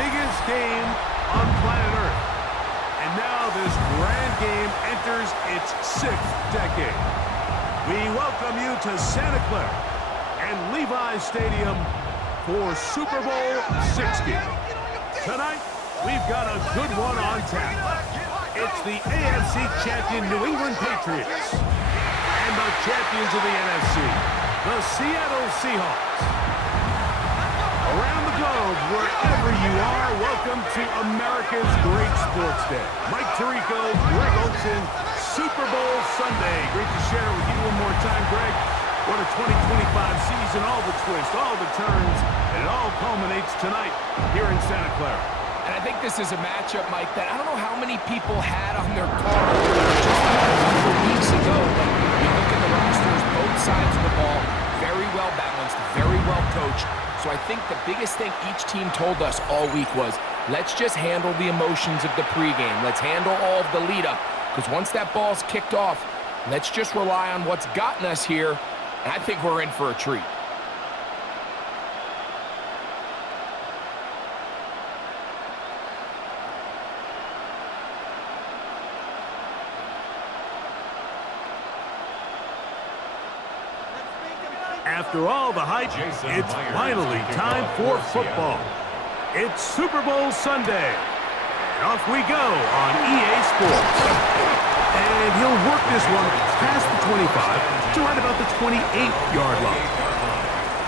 biggest game on planet Earth. And now this grand game enters its 6th decade. We welcome you to Santa Clara and Levi's Stadium for Super Bowl 60. Tonight, we've got a good one on tap. It's the AFC champion New England Patriots and the champions of the NFC, the Seattle Seahawks. Around the globe, wherever you are, welcome to America's great sports day. Mike Tirico, Greg Olson, Super Bowl Sunday. Great to share it with you one more time, Greg. What a 2025 season, all the twists, all the turns, and it all culminates tonight here in Santa Clara. And I think this is a matchup, Mike, that I don't know how many people had on their card just a couple of weeks ago, but you look at the rosters, both sides of the ball, very well balanced, very well coached. So I think the biggest thing each team told us all week was, let's just handle the emotions of the pregame. Let's handle all of the lead-up, because once that ball's kicked off, let's just rely on what's gotten us here, and I think we're in for a treat. After all the hype, it's finally time for football. It's Super Bowl Sunday. And off we go on EA Sports. And he'll work this one past the 25 to right about the 28-yard line.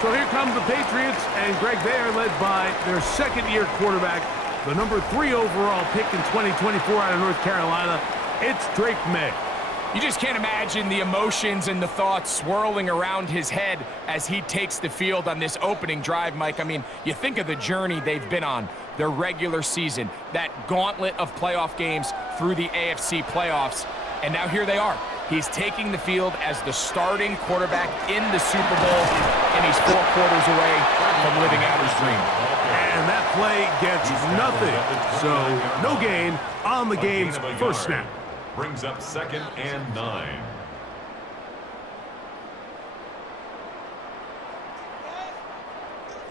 So here come the Patriots, and Greg, they are led by their second-year quarterback, the number 3 overall pick in 2024 out of North Carolina. It's Drake May. You just can't imagine the emotions and the thoughts swirling around his head as he takes the field on this opening drive, Mike. I mean, you think of the journey they've been on, their regular season, that gauntlet of playoff games through the AFC playoffs, and now here they are. He's taking the field as the starting quarterback in the Super Bowl, and he's 4 quarters away from living out his dream. And that play gets nothing, so no gain on the game's first snap. Brings up 2nd and 9.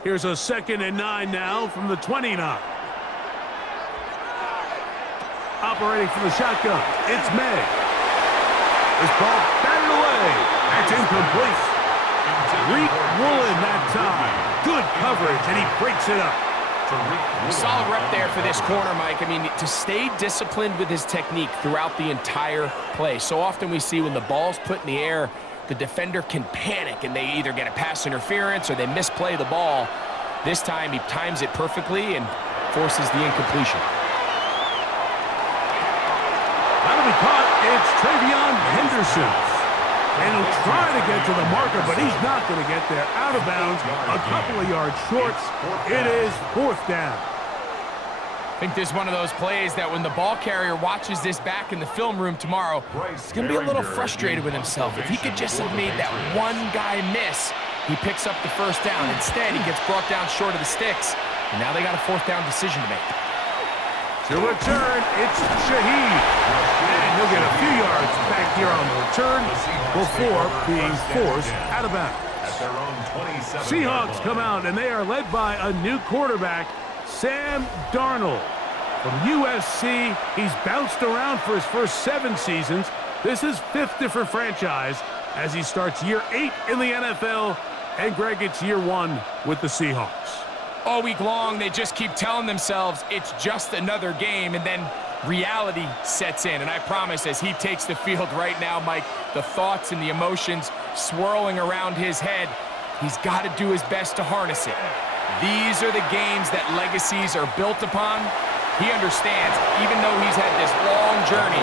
Here's a 2nd and 9 now from the 29. Operating from the shotgun, it's May. This ball batted away. That's incomplete. Reek Woolen that time. Good coverage, and he breaks it up. Solid rep there for this corner, Mike. I mean, to stay disciplined with his technique throughout the entire play. So often we see when the ball's put in the air, the defender can panic, and they either get a pass interference or they misplay the ball. This time, he times it perfectly and forces the incompletion. That'll be caught. It's Travion Henderson. And he'll try to get to the marker, but he's not going to get there. Out of bounds, a couple of yards short. It is 4th down. I think this is one of those plays that when the ball carrier watches this back in the film room tomorrow, he's going to be a little frustrated with himself. If he could just have made that one guy miss, he picks up the 1st down. Instead, he gets brought down short of the sticks, and now they got a 4th down decision to make. To return, it's Shaheed. And he'll get a few yards back here on the return before being forced out of bounds. Seahawks come out, and they are led by a new quarterback, Sam Darnold. From USC, he's bounced around for his first 7 seasons. This is 5th different franchise as he starts year 8 in the NFL. And Greg, it's year 1 with the Seahawks. All week long, they just keep telling themselves it's just another game, and then reality sets in. And I promise, as he takes the field right now, Mike, the thoughts and the emotions swirling around his head, he's got to do his best to harness it. These are the games that legacies are built upon. He understands, even though he's had this long journey,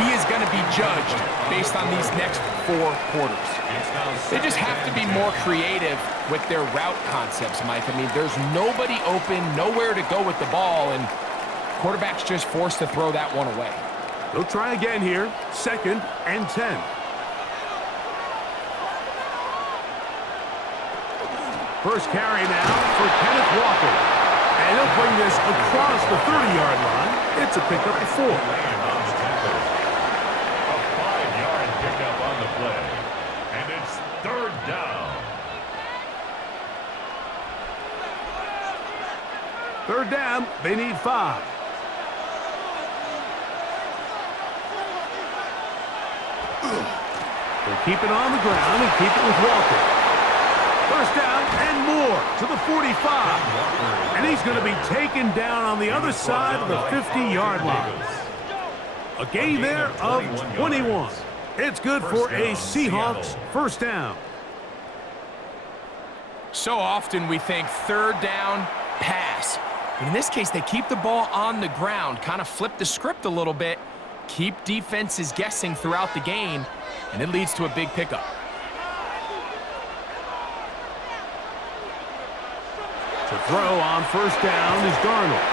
he is going to be judged based on these next 4 quarters. They just have to be more creative with their route concepts, Mike. I mean, there's nobody open, nowhere to go with the ball, and quarterback's just forced to throw that one away. They'll try again here, 2nd and 10. First carry now for Kenneth Walker. And he'll bring this across the 30-yard line. It's a pickup of 4. A 5-yard pickup on the play. And it's 3rd down. Third down, they need 5. They'll keep it on the ground and keep it with Walker. First down and more to the 45. And he's going to be taken down on the other side of the 50-yard line. A gain there of 21. It's good for a Seahawks first down. So often we think third down, pass. But in this case, they keep the ball on the ground, kind of flip the script a little bit, keep defenses guessing throughout the game, and it leads to a big pickup. To throw on first down is Darnold.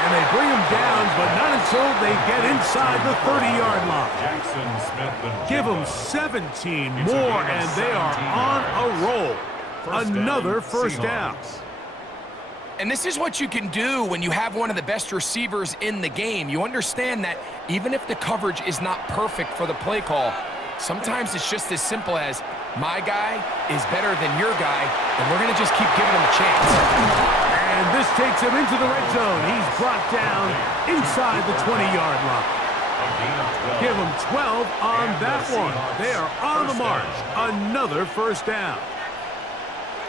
And they bring him down, but not until they get inside the 30-yard line. Give them 17 more, and they are on a roll. Another first down. And this is what you can do when you have one of the best receivers in the game. You understand that even if the coverage is not perfect for the play call, sometimes it's just as simple as, my guy is better than your guy, and we're going to just keep giving him a chance. And this takes him into the red zone. He's brought down inside the 20-yard line. Give him 12 on that one. They are on the march. Another first down.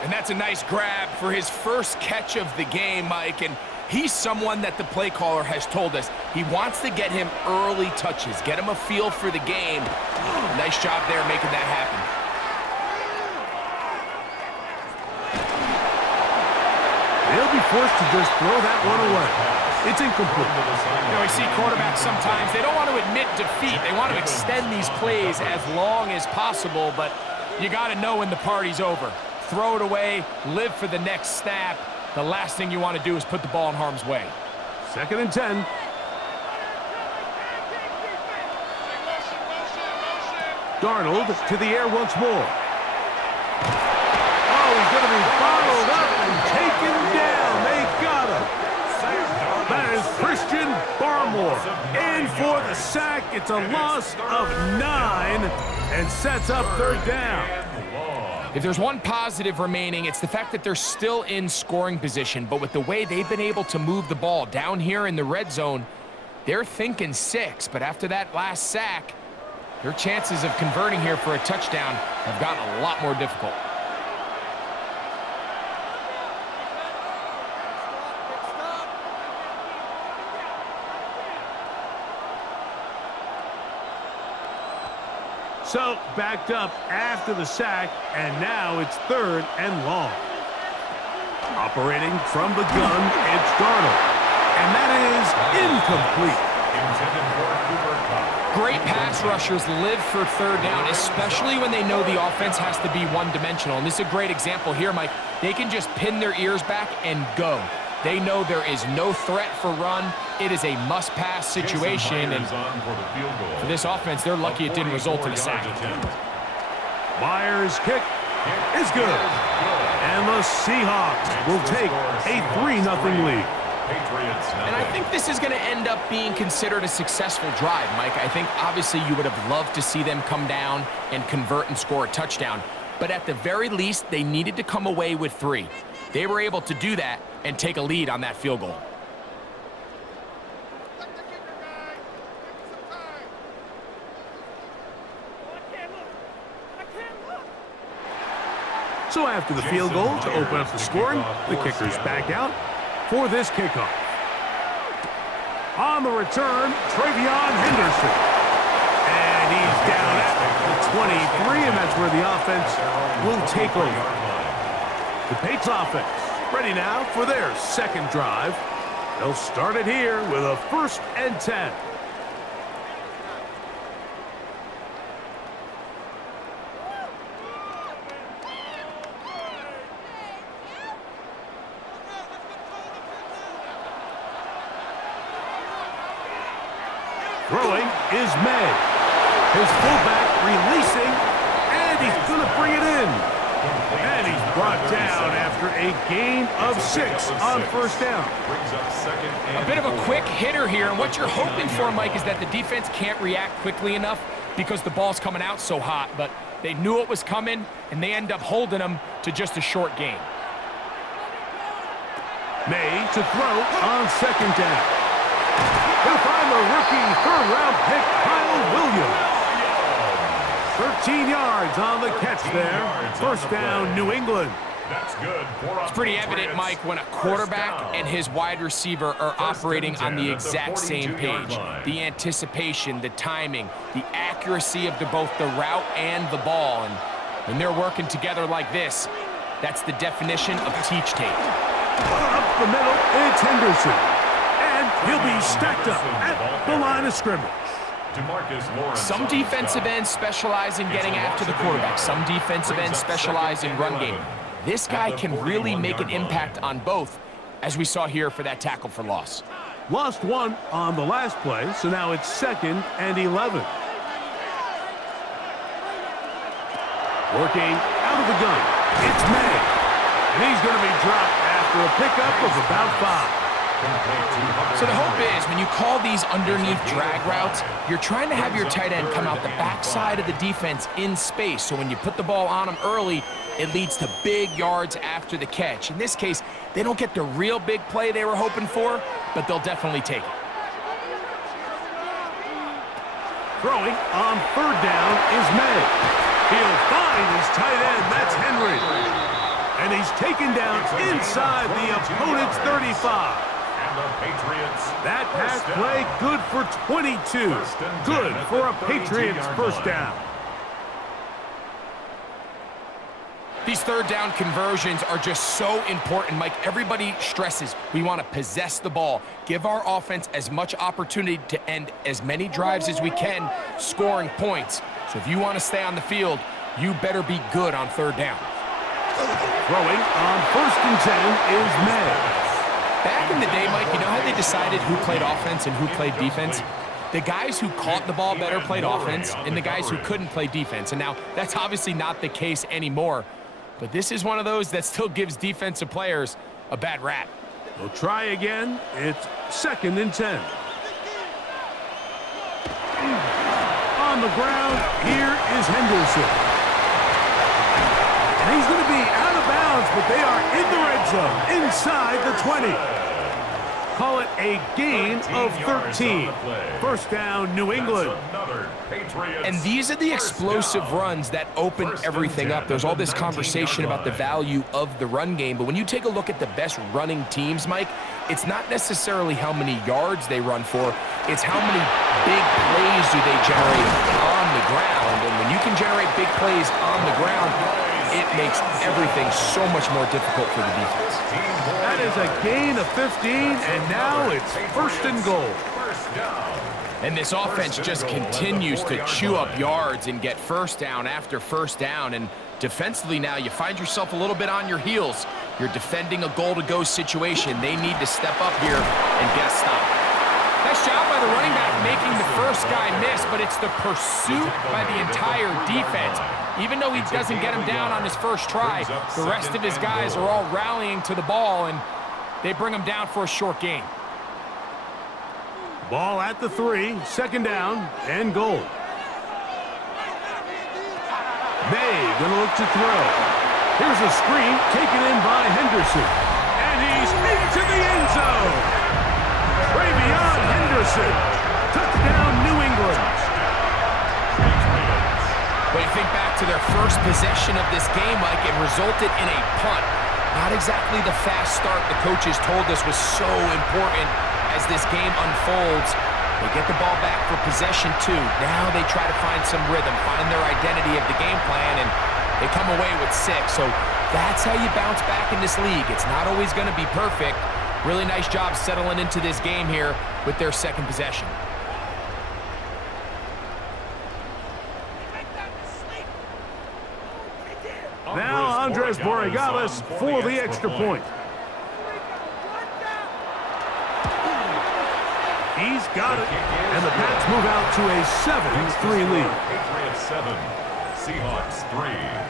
And that's a nice grab for his first catch of the game, Mike. And he's someone that the play caller has told us he wants to get him early touches, get him a feel for the game. Nice job there making that happen. They'll be forced to just throw that one away. It's incomplete. You know, we see quarterbacks sometimes, they don't want to admit defeat. They want to extend these plays as long as possible, but you got to know when the party's over. Throw it away, live for the next snap. The last thing you want to do is put the ball in harm's way. 2nd and 10. Darnold to the air once more. Oh, he's going to be bottled up and taken down. They got him. That is Christian Barmore. In for the sack. It's a loss of 9 and sets up third down. If there's one positive remaining, it's the fact that they're still in scoring position. But with the way they've been able to move the ball down here in the red zone, they're thinking 6. But after that last sack, their chances of converting here for a touchdown have gotten a lot more difficult. So, backed up after the sack, and now it's 3rd and long. Operating from the gun, it's Darnold. And that is incomplete. Great pass rushers live for third down, especially when they know the offense has to be one-dimensional. And this is a great example here, Mike. They can just pin their ears back and go. They know there is no threat for run. It is a must-pass situation, and for this offense, they're lucky it didn't result in a sack. Myers' kick is good. And the Seahawks will take a 3-0 lead. And I think this is going to end up being considered a successful drive, Mike. I think obviously you would have loved to see them come down and convert and score a touchdown. But at the very least, they needed to come away with 3. They were able to do that and take a lead on that field goal. So after the field goal to open up the scoring, the kicker's back out for this kickoff. On the return, Travion Henderson. And he's down at the 23, and that's where the offense will take over. The Patriots offense ready now for their second drive. They'll start it here with a 1st and 10. Throwing is May. His fullback releasing, and he's going to bring it in. And he's brought down after a gain of 6 on first down. A bit of a quick hitter here, and what you're hoping for, Mike, is that the defense can't react quickly enough because the ball's coming out so hot. But they knew it was coming, and they end up holding them to just a short gain. May to throw on second down. They'll find the rookie third-round pick, Kyle Williams. 13 yards on the catch there. First down, New England. That's good. It's pretty evident, Mike, when a quarterback and his wide receiver are operating on the exact same page. The anticipation, the timing, the accuracy of both the route and the ball. And when they're working together like this, that's the definition of teach tape. Up the middle, it's Henderson. And he'll be stacked up at the line of scrimmage. Some defensive ends specialize in getting after the quarterback. Some defensive ends specialize in run game. This guy can really make an impact on both, as we saw here for that tackle for loss. Lost one on the last play, so now it's 2nd and 11. Working out of the gun, it's May. And he's going to be dropped after a pickup of about 5. So the hope is when you call these underneath drag routes, you're trying to have your tight end come out the backside of the defense in space. So when you put the ball on him early, it leads to big yards after the catch. In this case, they don't get the real big play they were hoping for, but they'll definitely take it. Throwing on 3rd down is May. He'll find his tight end. That's Henry. And he's taken down inside the opponent's 35. That pass play good for 22. Good for a Patriots first down. These 3rd down conversions are just so important, Mike. Everybody stresses we want to possess the ball, give our offense as much opportunity to end as many drives as we can, scoring points. So if you want to stay on the field, you better be good on 3rd down. Throwing on 1st and 10 is May. Back in the day, Mike, you know how they decided who played offense and who played defense? The guys who caught the ball better played offense, and the guys who couldn't play defense. And now that's obviously not the case anymore. But this is one of those that still gives defensive players a bad rap. We'll try again. It's 2nd and 10. On the ground, here is Henderson. And he's going to be out of bounds, but they are in the red zone, inside the 20. Call it a gain of 13. First down, New England. And these are the explosive runs that open everything up. There's all this conversation about the value of the run game, but when you take a look at the best running teams, Mike, it's not necessarily how many yards they run for, it's how many big plays do they generate on the ground. And when you can generate big plays on the ground, it makes everything so much more difficult for the defense. That is a gain of 15, and now it's 1st and goal. And this offense just continues to chew up yards and get first down after first down. And defensively now, you find yourself a little bit on your heels. You're defending a goal-to-go situation. They need to step up here and get a stop. Nice job by the running back making the first guy miss, but it's the pursuit by the entire defense. Even though he doesn't get him down on his first try, the rest of his guys are all rallying to the ball, and they bring him down for a short gain. Ball at the 3, 2nd down, and goal. May gonna look to throw. Here's a screen taken in by Henderson. And he's into the end zone. Travion Henderson. Touchdown, New England. But you think back to their first possession of this game, Mike, it resulted in a punt. Not exactly the fast start the coaches told us was so important as this game unfolds. They get the ball back for possession 2. Now they try to find some rhythm, find their identity of the game plan, and they come away with 6. So that's how you bounce back in this league. It's not always going to be perfect. Really nice job settling into this game here with their 2nd possession. Now Andres Borregales for the extra point. He's got it. And the Pats move out to a 7-3 lead. Patriots 7, Seahawks 3.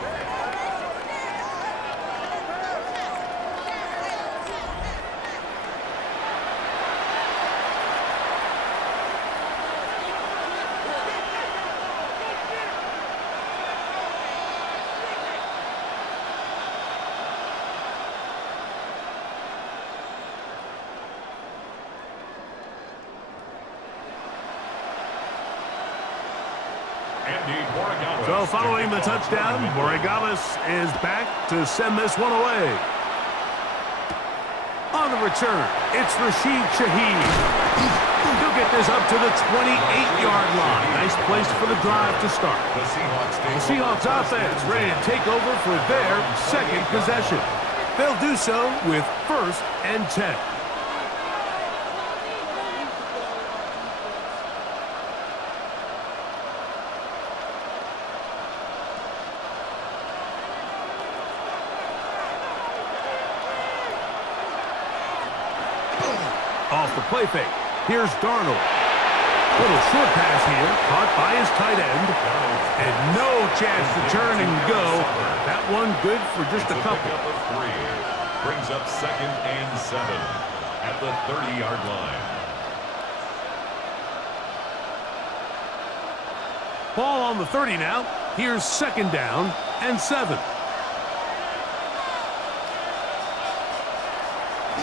So following the touchdown, Borregales is back to send this one away. On the return, it's Rashid Shaheed. He'll get this up to the 28-yard line. Nice place for the drive to start. The Seahawks offense ready to take over for their second possession. They'll do so with 1st and 10. Off the play fake. Here's Darnold. Little short pass here, caught by his tight end. And no chance to turn and go. That one good for just a couple. Brings up 2nd and 7 at the 30-yard line. Ball on the 30 now. Here's 2nd down and 7.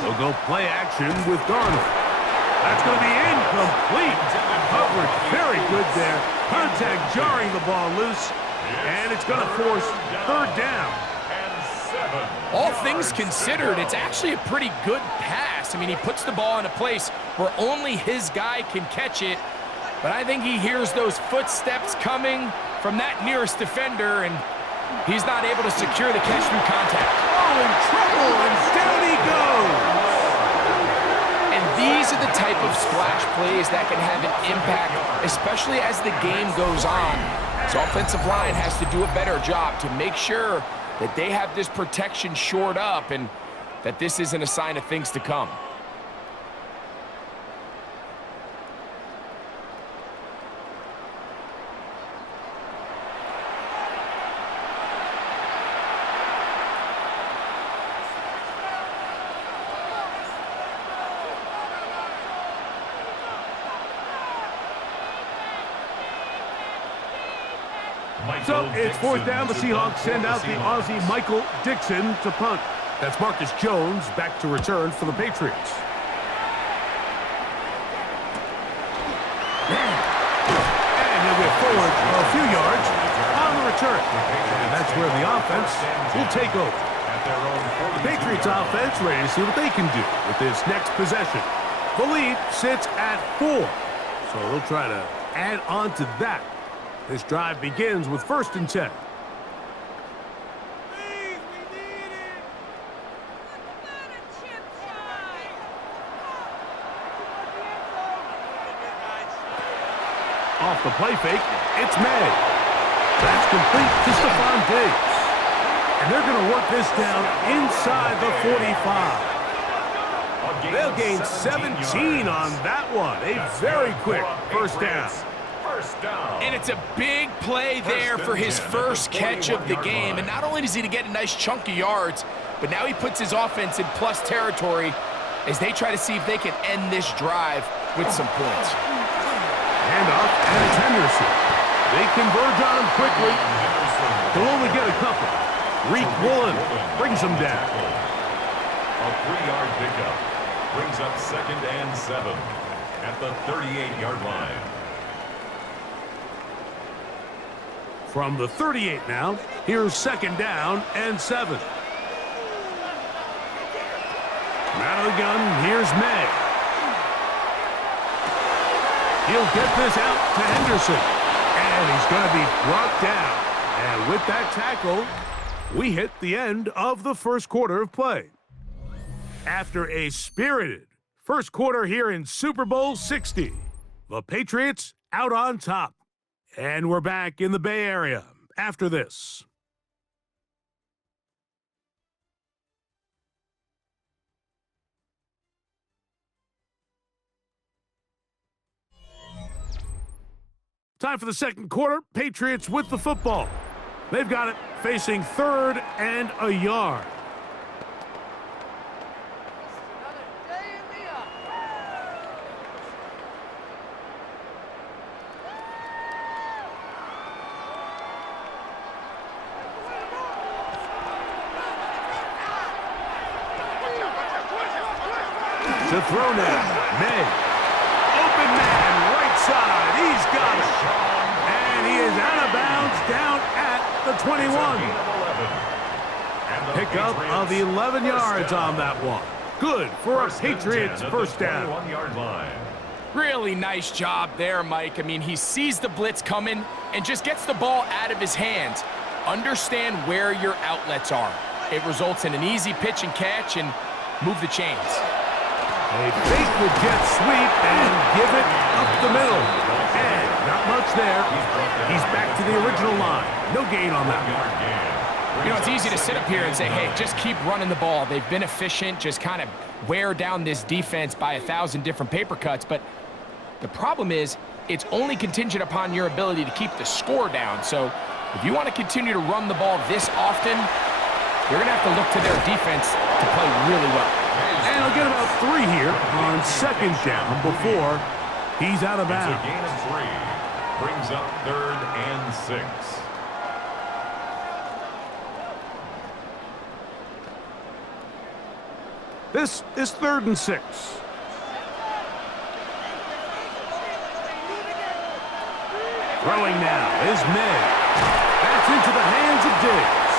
They'll go play action with Darnold. That's going to be incomplete. Coverage very good there. Contact jarring the ball loose. And it's going to force 3rd down. All things considered, it's actually a pretty good pass. I mean, he puts the ball in a place where only his guy can catch it. But I think he hears those footsteps coming from that nearest defender, and he's not able to secure the catch through contact. Oh, in trouble, and down he goes. And these are the type of splash plays that can have an impact, especially as the game goes on. So offensive line has to do a better job to make sure that they have this protection shored up and that this isn't a sign of things to come. So it's 4th down. The Seahawks send out the Aussie Michael Dixon to punt. That's Marcus Jones back to return for the Patriots. And he'll get forward a few yards on the return. And that's where the offense will take over. The Patriots offense ready to see what they can do with this next possession. The lead sits at 4. So they'll try to add on to that. This drive begins with 1st and 10. Off the play fake, it's May. That's complete to Stephon Diggs. And they're going to work this down inside the 45. They'll gain 17 on that one. A very quick 1st down. And it's a big play there for his first catch of the game. And not only does he get a nice chunk of yards, but now he puts his offense in plus territory as they try to see if they can end this drive with some points. Handoff, and it's Henderson. They converge on him quickly. They'll only get a couple. Reek Woolen brings them down. A 3-yard pickup brings up 2nd and 7 at the 38-yard line. From the 38 now, here's 2nd down and 7. Out of the gun, here's May. He'll get this out to Henderson. And he's going to be brought down. And with that tackle, we hit the end of the 1st quarter of play. After a spirited 1st quarter here in Super Bowl 60, the Patriots out on top. And we're back in the Bay Area after this. Time for the 2nd quarter. Patriots with the football. They've got it facing 3rd and a yard. To throw now, May. Open man, right side. He's got it. And he is out of bounds down at the 21. Pickup of 11 yards on that one. Good for a Patriots first down. Really nice job there, Mike. I mean, he sees the blitz coming and just gets the ball out of his hands. Understand where your outlets are. It results in an easy pitch and catch and move the chains. They fake the jet sweep and give it up the middle. And not much there. He's back to the original line. No gain on that one. You know, it's easy to sit up here and say, hey, just keep running the ball. They've been efficient, just kind of wear down this defense by 1,000 different paper cuts. But the problem is, it's only contingent upon your ability to keep the score down. So if you want to continue to run the ball this often, you're going to have to look to their defense to play really well. And he'll get about 3 here on second down before he's out of bounds. It's a gain of 3. Brings up 3rd and 6. This is 3rd and 6. Throwing now is May. That's into the hands of Diggs.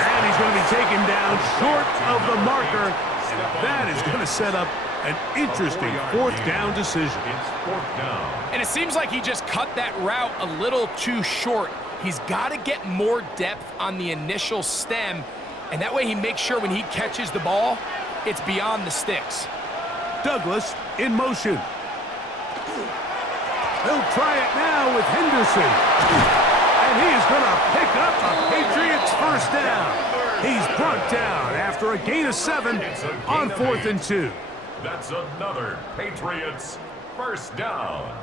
And he's going to be taken down short of the marker. And that is going to set up an interesting 4th down decision. It's 4th down. And it seems like he just cut that route a little too short. He's got to get more depth on the initial stem, and that way he makes sure when he catches the ball, it's beyond the sticks. Douglas in motion. He'll try it now with Henderson. And he is going to pick up a Patriots first down. He's brought down after a gain of 7 on 4th and 2. That's another Patriots first down.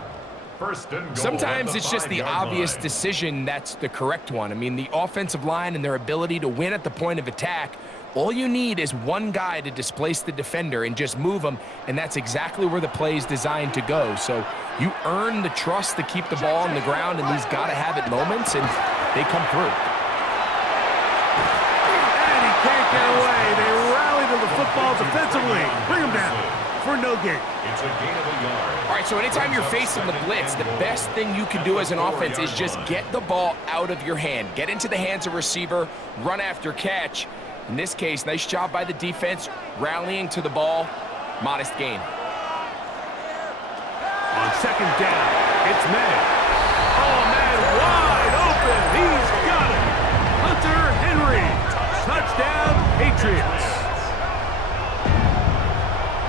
First and goal. Sometimes it's just the 5-yard obvious line. decision that's the correct one. I mean, the offensive line and their ability to win at the point of attack, all you need is one guy to displace the defender and just move him, and that's exactly where the play is designed to go. So you earn the trust to keep the ball on the ground in these gotta-have-it moments, and they come through. And he can't get away. They rally to the football defensively. Bring him down for no gain. It's a gain of a yard. All right, so anytime you're facing the blitz, the best thing you can do as an offense is just get the ball out of your hand. Get into the hands of receiver, run after catch. In this case, nice job by the defense, rallying to the ball. Modest gain. On second down, it's May. Oh, man, wide open. He's got it. Hunter Henry. Touchdown, Patriots.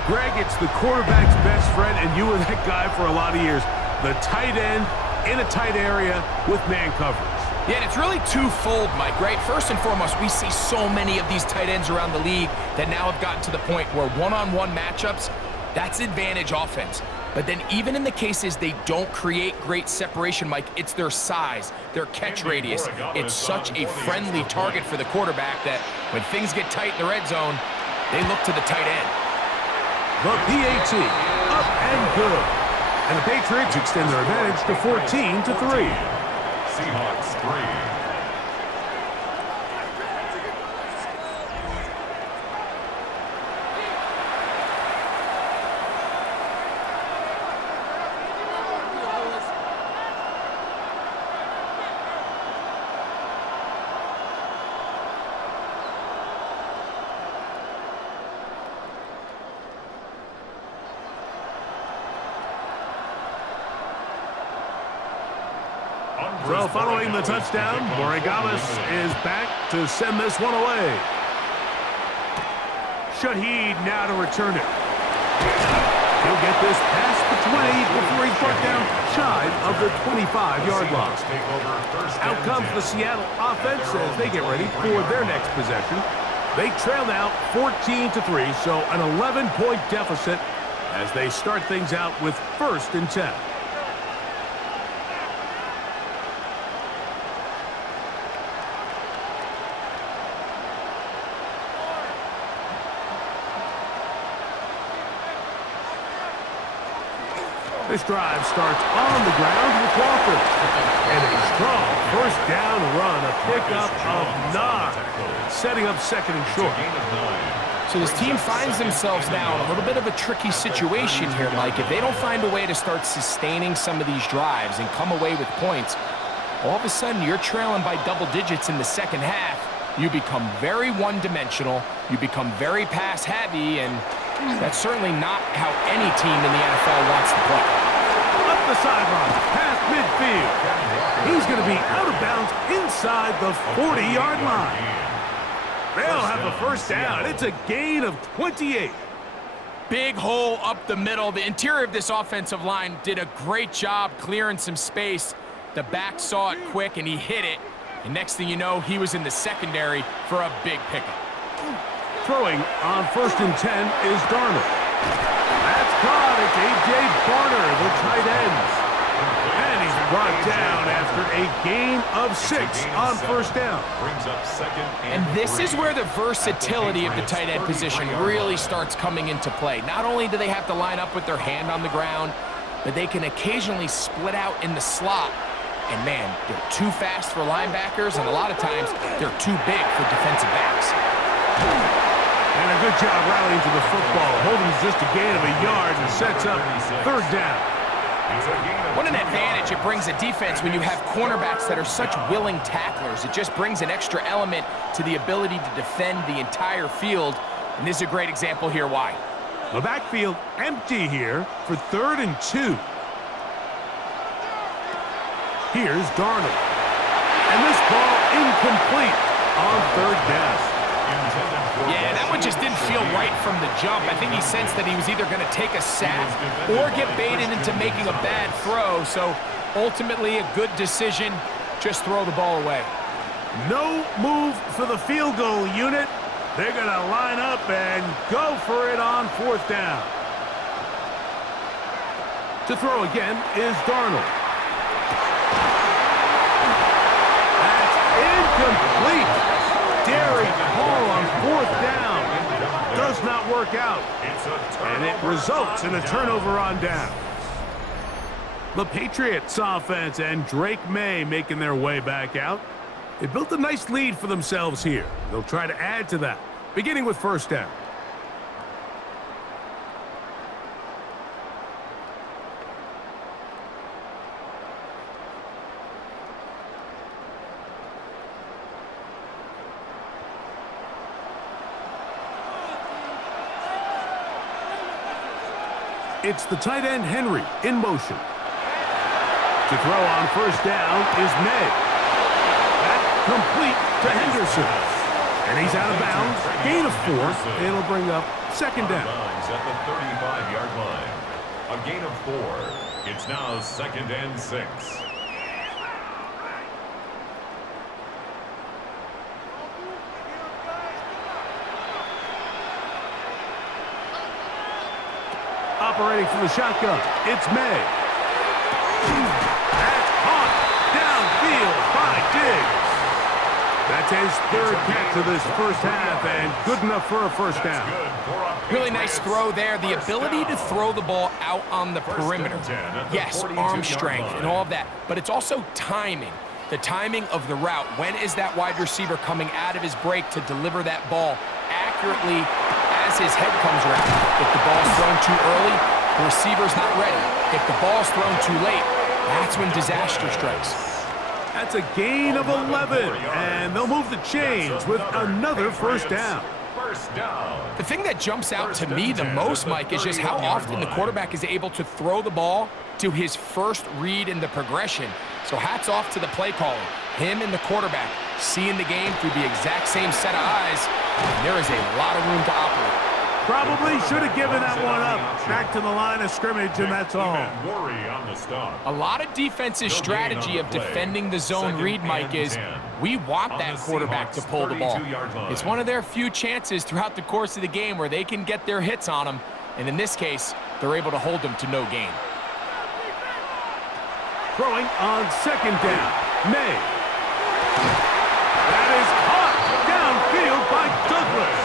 Greg, it's the quarterback's best friend, and you were that guy for a lot of years. The tight end in a tight area with man coverage. Yeah, and it's really twofold, Mike, right? First and foremost, we see so many of these tight ends around the league that now have gotten to the point where one-on-one matchups, that's advantage offense. But then even in the cases they don't create great separation, Mike, it's their size, their catch radius. It's such a friendly target for the quarterback that when things get tight in the red zone, they look to the tight end. The PAT, up and good. And the Patriots extend their advantage to 14-3. Seahawks 3. So following the touchdown, Borregales is back to send this one away. Shaheed now to return it. He'll get this past the 20 before he's brought down shy of the 25-yard line. Out comes the Seattle offense as they get ready for their next possession. They trail now 14-3, so an 11-point deficit as they start things out with 1st and 10. This drive starts on the ground with Walker. And a strong first down run, a pickup of 9, setting up 2nd and short. So this team finds themselves now in a little bit of a tricky situation here, Mike. If they don't find a way to start sustaining some of these drives and come away with points, all of a sudden you're trailing by double digits in the second half. You become very one-dimensional, you become very pass-heavy, and that's certainly not how any team in the NFL wants to play. Up the sideline, past midfield. He's going to be out of bounds inside the 40-yard line. They'll have the first down. It's a gain of 28. Big hole up the middle. The interior of this offensive line did a great job clearing some space. The back saw it quick, and he hit it. And next thing you know, he was in the secondary for a big pickup. Throwing on 1st and 10 is Darnold. That's caught. It's A.J. Barner, the tight end. And he's brought down after a gain of 6 on 1st down. Brings up second And this is where the versatility of the tight end position really starts coming into play. Not only do they have to line up with their hand on the ground, but they can occasionally split out in the slot. And man, they're too fast for linebackers, and a lot of times they're too big for defensive backs. And a good job rallying to the football. Holding just a gain of a yard and sets up 3rd down. What an advantage it brings a defense when you have cornerbacks that are such willing tacklers. It just brings an extra element to the ability to defend the entire field. And this is a great example here why. The backfield empty here for 3rd and 2. Here's Darnold. And this ball incomplete on 3rd down. Yeah, that one just didn't feel right from the jump. I think he sensed that he was either going to take a sack or get baited into making a bad throw. So ultimately a good decision. Just throw the ball away. No move for the field goal unit. They're going to line up and go for it on 4th down. To throw again is Darnold. That's incomplete. Daring call on 4th down. Does not work out. And it results in a turnover on down. The Patriots offense and Drake May making their way back out. They built a nice lead for themselves here. They'll try to add to that, beginning with 1st down. It's the tight end Henry in motion. To throw on 1st down is May. That complete to Henderson. And he's out of bounds. Gain of 4. It'll bring up 2nd down. At the 35-yard line. A gain of 4. It's now 2nd and 6. Operating from the shotgun, it's May. That's caught downfield by Diggs. That's his 3rd catch of this 1st half, and good enough for a 1st down. Really nice throw there. The ability to throw the ball out on the perimeter. Yes, arm strength and all of that, but it's also timing. The timing of the route. When is that wide receiver coming out of his break to deliver that ball accurately as his head comes around? If the ball's thrown too early, the receiver's not ready. If the ball's thrown too late, that's when disaster strikes. That's a gain of 11, and they'll move the chains with another 1st down. The thing that jumps out to me the most, Mike, is just how often the quarterback is able to throw the ball to his first read in the progression. So hats off to the play caller. Him and the quarterback seeing the game through the exact same set of eyes, and there is a lot of room to operate. Probably should have given that one up. Back to the line of scrimmage, and that's all. A lot of defense's strategy of defending the zone read, Mike, is we want that quarterback to pull the ball. It's one of their few chances throughout the course of the game where they can get their hits on them, and in this case, they're able to hold them to no gain. Throwing on 2nd down, May. That is caught downfield by Douglas.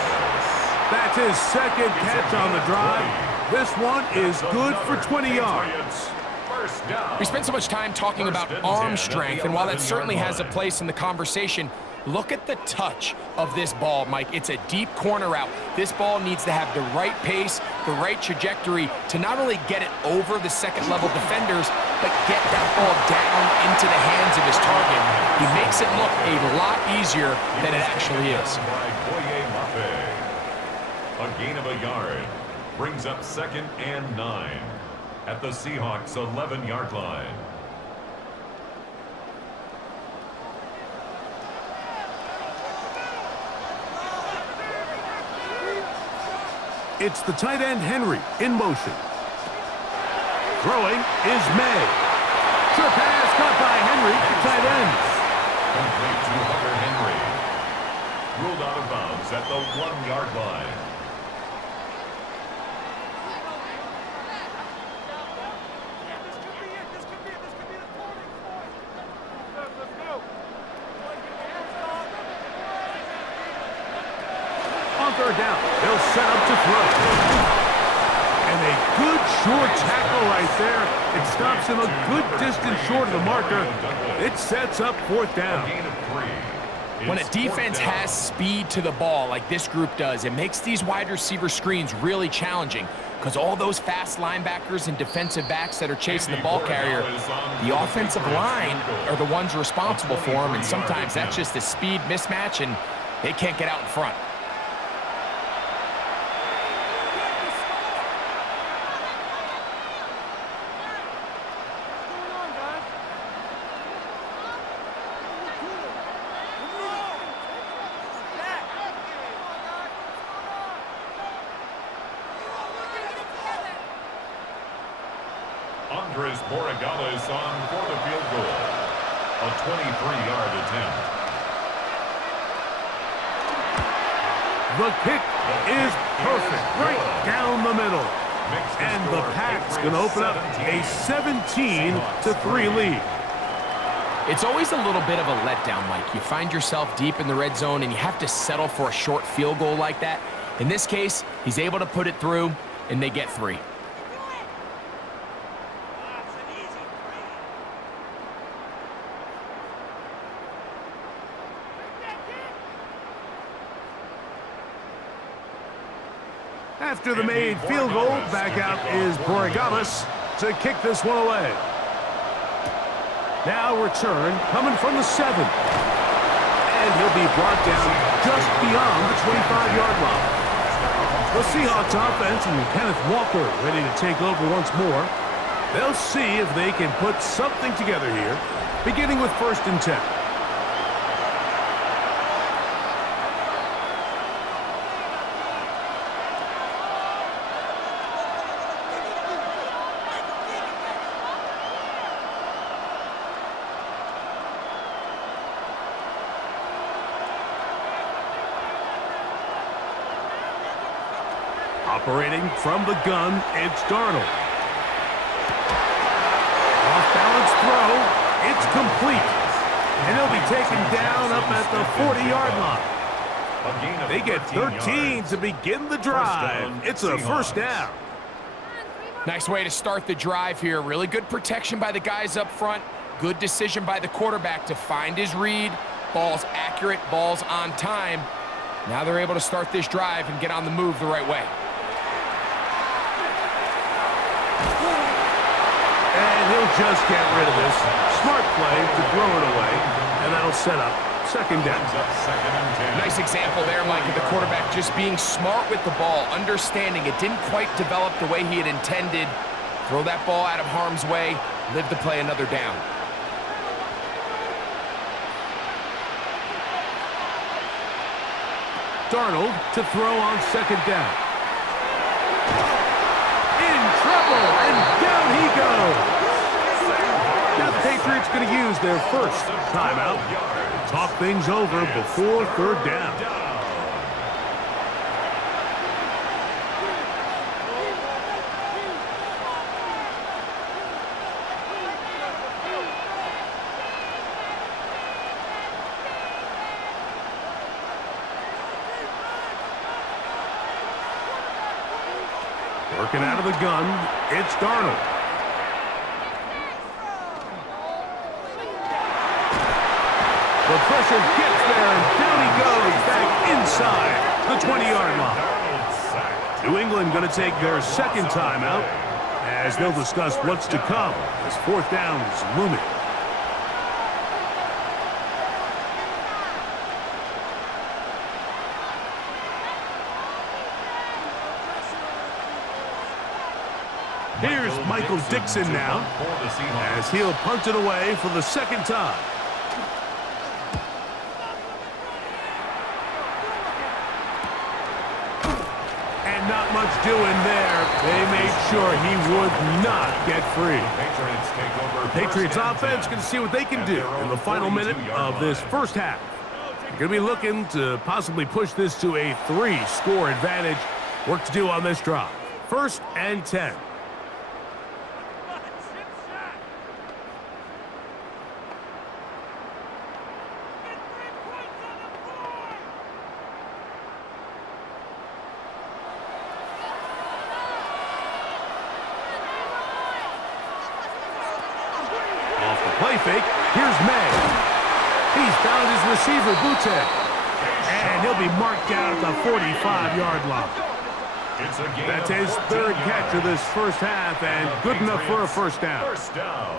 That's his 2nd catch on the drive. This one is good for 20 yards. We spent so much time talking about arm strength, and while that certainly has a place in the conversation, Look at the touch of this ball, Mike. It's a deep corner route. This ball needs to have the right pace, the right trajectory to not only get it over the second-level defenders, but get that ball down into the hands of his target. He makes it look a lot easier than it actually is. A gain of a yard brings up 2nd and 9 at the Seahawks 11-yard line. It's the tight end, Henry, in motion. Throwing is May. Sure pass caught by Henry, the tight end. Complete to Hunter Henry. Ruled out of bounds at the 1-yard line. On 3rd down, they'll set up to throw. And a good short tackle right there. It stops him a good distance short of the marker. It sets up 4th down. When a defense has speed to the ball like this group does, it makes these wide receiver screens really challenging because all those fast linebackers and defensive backs that are chasing the ball carrier, the offensive line are the ones responsible for them, and sometimes that's just a speed mismatch, and they can't get out in front. Andres Borregales on for the field goal. A 23-yard attempt. The kick is perfect, right down the middle. And the Packs going to open up a 17-3 lead. It's always a little bit of a letdown, Mike. You find yourself deep in the red zone, and you have to settle for a short field goal like that. In this case, he's able to put it through, and they get 3. After the made field goal, back out is Borregales to kick this one away. Now return coming from the 7. And he'll be brought down just beyond the 25-yard line. The Seahawks offense and Kenneth Walker ready to take over once more. They'll see if they can put something together here, beginning with 1st and 10. Operating from the gun, it's Darnold. Off-balance throw, it's complete. And he'll be taken down up at the 40-yard line. They get 13 to begin the drive. It's a 1st down. Nice way to start the drive here. Really good protection by the guys up front. Good decision by the quarterback to find his read. Ball's accurate, ball's on time. Now they're able to start this drive and get on the move the right way. And he'll just get rid of this. Smart play to throw it away, and that'll set up 2nd down. Nice example there, Mike, of the quarterback just being smart with the ball, understanding it didn't quite develop the way he had intended. Throw that ball out of harm's way, live to play another down. Darnold to throw on 2nd down. In trouble, and down he goes. Now the Patriots going to use their 1st timeout. Talk things over before 3rd down. Working out of the gun, it's Darnold. The the pressure gets there, and down he goes back inside the 20-yard line. New England going to take their second timeout as they'll discuss what's to come as fourth down is looming. Here's Michael Dixon now as he'll punt it away for the second time. And not much doing there. They made sure he would not get free. The Patriots offense can see what they can do in the final minute of this first half. They're going to be looking to possibly push this to a 3-score advantage. Work to do on this drive. 1st and 10. Play fake. Here's May. He's found his receiver, Butte. And he'll be marked down at the 45-yard line. That's his third catch of this first half, and good enough for a first down.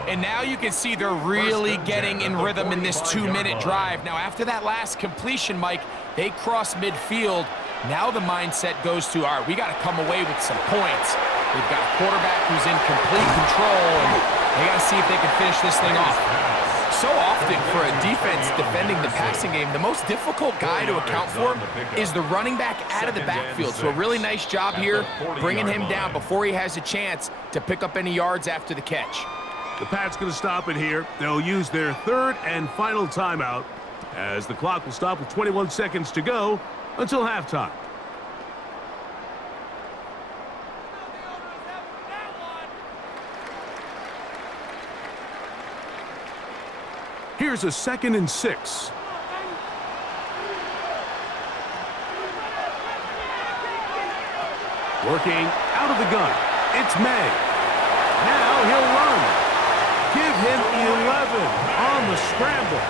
And now you can see they're really getting in rhythm in this 2-minute drive. Now, after that last completion, Mike, they cross midfield. Now the mindset goes to, all right, we got to come away with some points. They've got a quarterback who's in complete control, and they got to see if they can finish this thing off. So often for a defense defending the passing game, the most difficult guy to account for is the running back out of the backfield. So a really nice job here bringing him down before he has a chance to pick up any yards after the catch. The Pats going to stop it here. They'll use their third and final timeout as the clock will stop with 21 seconds to go until halftime. Here's a 2nd and 6. Working out of the gun. It's May. Now he'll run. Give him 11 on the scramble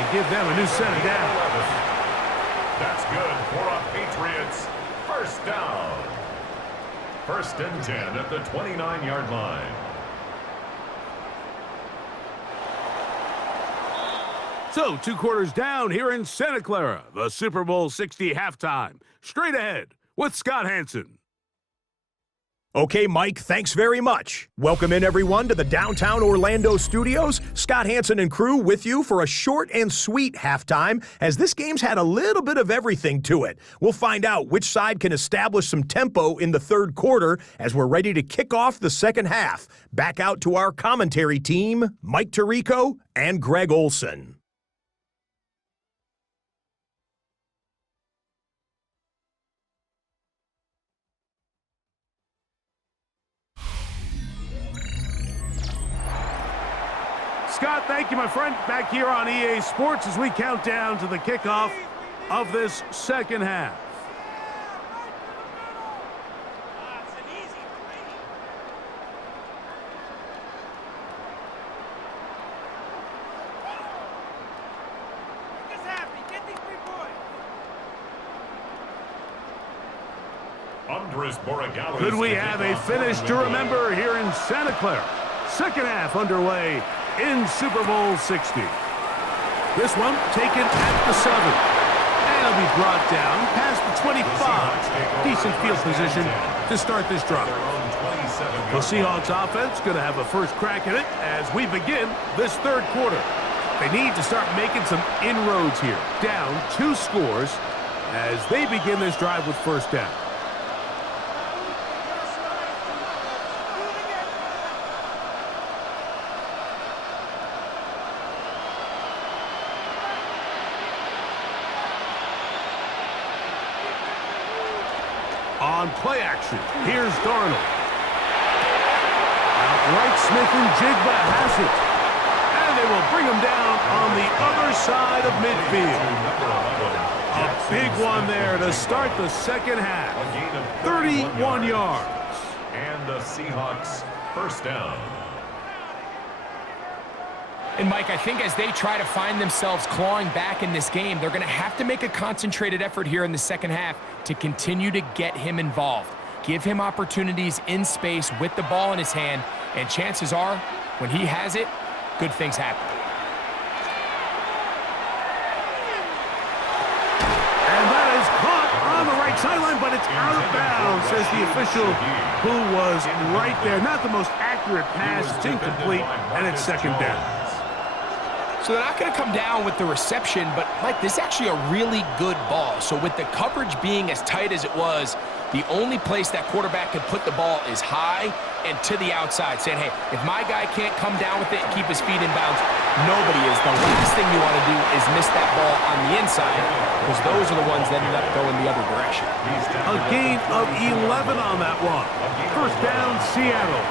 and give them a new set of downs. That's good for a Patriots first down. 1st and 10 at the 29-yard line. So, 2 quarters down here in Santa Clara, the Super Bowl 60 halftime. Straight ahead with Scott Hanson. Okay, Mike, thanks very much. Welcome in, everyone, to the downtown Orlando studios. Scott Hanson and crew with you for a short and sweet halftime, as this game's had a little bit of everything to it. We'll find out which side can establish some tempo in the third quarter as we're ready to kick off the second half. Back out to our commentary team, Mike Tirico and Greg Olson. Scott, thank you, my friend. Back here on EA Sports as we count down to the kickoff of this second half. Could we have a finish to remember here in Santa Clara? Second half underway in Super Bowl 60. This one taken at the 7. And it'll be brought down past the 25. Decent field position to start this drive. The Seahawks offense going to have a first crack at it as we begin this third quarter. They need to start making some inroads here. Down 2 scores as they begin this drive with first down. On play action, here's Darnold. Outright Smith and Jigba has it. And they will bring him down on the other side of midfield. A big one there to start the second half. 31 yards. And the Seahawks first down. And, Mike, I think as they try to find themselves clawing back in this game, they're going to have to make a concentrated effort here in the second half to continue to get him involved. Give him opportunities in space with the ball in his hand, and chances are, when he has it, good things happen. And that is caught on the right sideline, but it's out of bounds, says the official who was right there. Not the most accurate pass. It's incomplete, and it's second down. So they're not going to come down with the reception, but, Mike, this is actually a really good ball. So with the coverage being as tight as it was, the only place that quarterback could put the ball is high and to the outside, saying, hey, if my guy can't come down with it and keep his feet in bounds, nobody is. The last thing you want to do is miss that ball on the inside, because those are the ones that end up going the other direction. A gain of 11 on that one. First down, Seattle.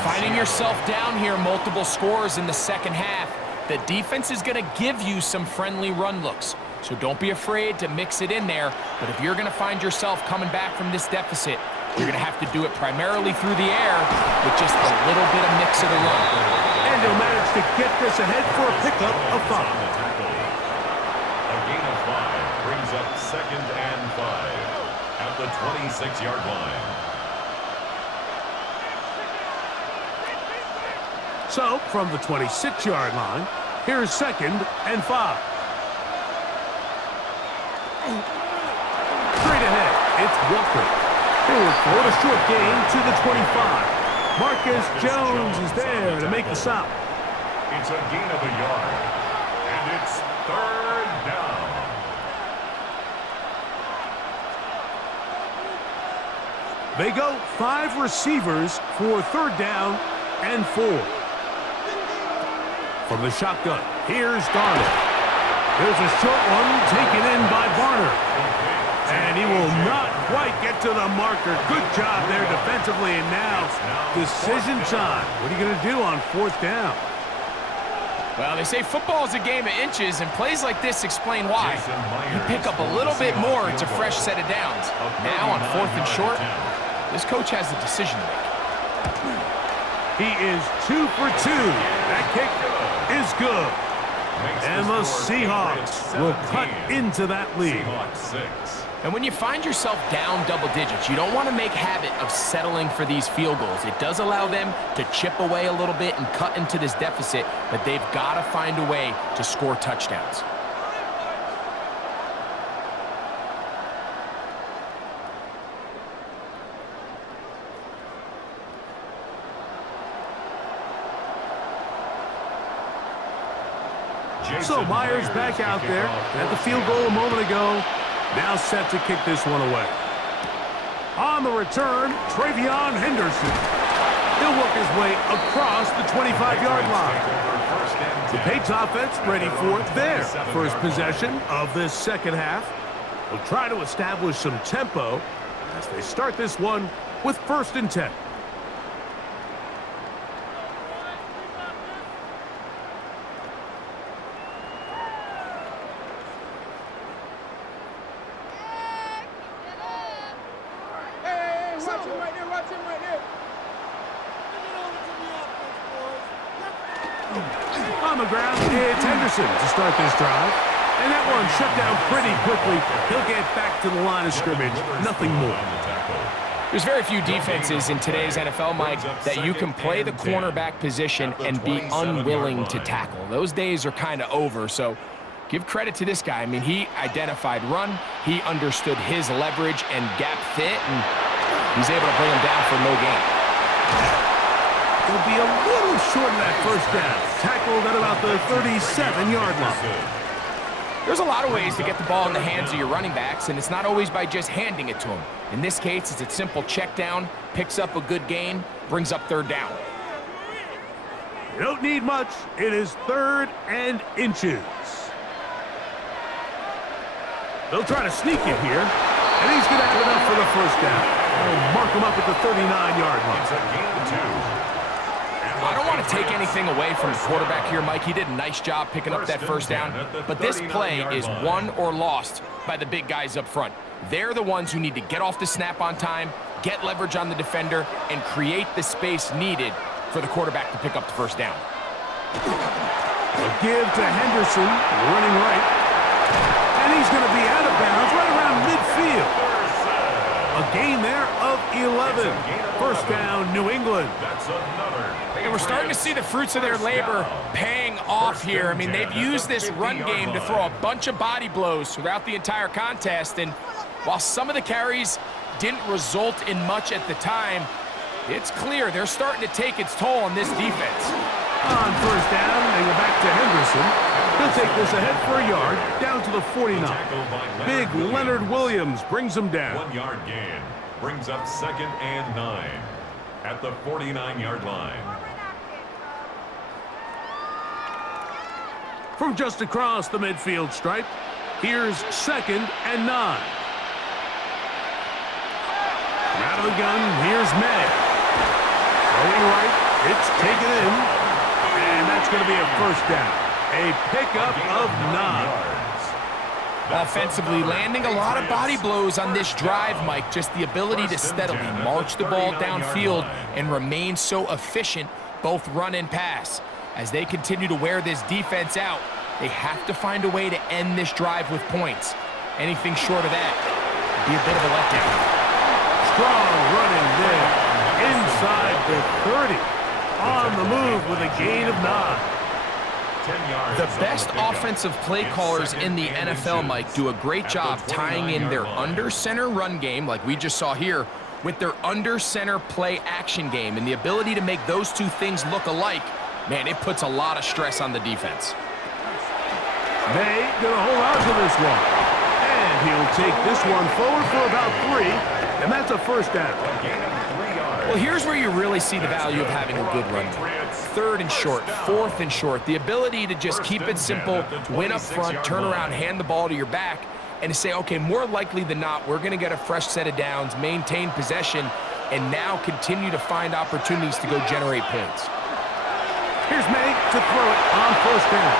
Finding yourself down here, multiple scores in the second half, the defense is going to give you some friendly run looks. So don't be afraid to mix it in there. But if you're going to find yourself coming back from this deficit, you're going to have to do it primarily through the air with just a little bit of mix of the run. And he'll manage to get this ahead for a pickup of 5. A gain of 5 brings up 2nd and 5 at the 26-yard line. So, from the 26-yard line, here's 2nd and 5. Straight ahead, it's Walker. Forward for a short gain to the 25. Marcus Jones is there to make the stop. It's a gain of a yard, and it's 3rd down. They go 5 receivers for 3rd down and 4. From the shotgun, here's Darnold. There's a short one taken in by Barner. And he will not quite get to the marker. Good job there defensively, and now decision time. What are you going to do on 4th down? Well, they say football is a game of inches, and plays like this explain why. You pick up a little bit more, it's a fresh set of downs. Now on 4th and short, this coach has a decision to make. He is 2 for 2. That kick is good. And the Seahawks will cut into that lead. And when you find yourself down double digits, you don't want to make habit of settling for these field goals. It does allow them to chip away a little bit and cut into this deficit, but they've got to find a way to score touchdowns. So Myers back out there at the field goal a moment ago. Now set to kick this one away. On the return, Travion Henderson. He'll work his way across the 25-yard line. The Patriots offense ready for their first possession of this second half. They'll try to establish some tempo as they start this one with 1st and 10. On the ground, it's Henderson to start this drive. And that one shut down pretty quickly. He'll get back to the line of scrimmage. Nothing more. There's very few defenses in today's NFL, Mike, that you can play the cornerback position and be unwilling to tackle. Those days are kind of over, so give credit to this guy. I mean, he identified run, he understood his leverage and gap fit, and he's able to bring him down for no gain. He'll be a little short in that first down. Tackled at about the 37-yard line. There's a lot of ways to get the ball in the hands of your running backs, and it's not always by just handing it to them. In this case, it's a simple check down, picks up a good gain, brings up 3rd down. You don't need much. It is 3rd and inches. They'll try to sneak it here, and he's going to have enough for the first down. They'll mark him up at the 39-yard line. It's a gain of 2. I don't want to take anything away from the quarterback here, Mike. He did a nice job picking up that first down. But this play is won or lost by the big guys up front. They're the ones who need to get off the snap on time, get leverage on the defender, and create the space needed for the quarterback to pick up the first down. A give to Henderson, running right. And he's going to be out of bounds right around midfield. A gain there of 11. First down, New England. That's another. And we're starting to see the fruits of their labor paying off here. I mean, they've used this run game to throw a bunch of body blows throughout the entire contest. And while some of the carries didn't result in much at the time, it's clear they're starting to take its toll on this defense. On first down, they go back to Henderson. He'll take this ahead for a yard, down to the 49. Big Leonard Williams brings him down. 1 yard gain brings up 2nd and 9 at the 49-yard line. From just across the midfield stripe, here's 2nd and 9. Out of the gun, here's May. Going right, it's taken in, and that's going to be a first down. A pickup of 9. Offensively, landing a lot of body blows on this drive, Mike. Just the ability to steadily march the ball downfield and remain so efficient, both run and pass. As they continue to wear this defense out, they have to find a way to end this drive with points. Anything short of that would be a bit of a letdown. Strong running there. Inside the 30. On the move with a gain of 9. The best offensive play callers in the NFL, Mike, do a great job tying in their under-center run game, like we just saw here, with their under-center play action game. And the ability to make those two things look alike, man, it puts a lot of stress on the defense. May gonna hold on to this one. And he'll take this one forward for about 3. And that's a first down. Well, here's where you really see the value of having a good run game. 3rd and short, 4th and short. The ability to just keep it simple, win up front, turn around, hand the ball to your back, and to say, okay, more likely than not, we're going to get a fresh set of downs, maintain possession, and now continue to find opportunities to go generate points. Here's May to throw it on first down.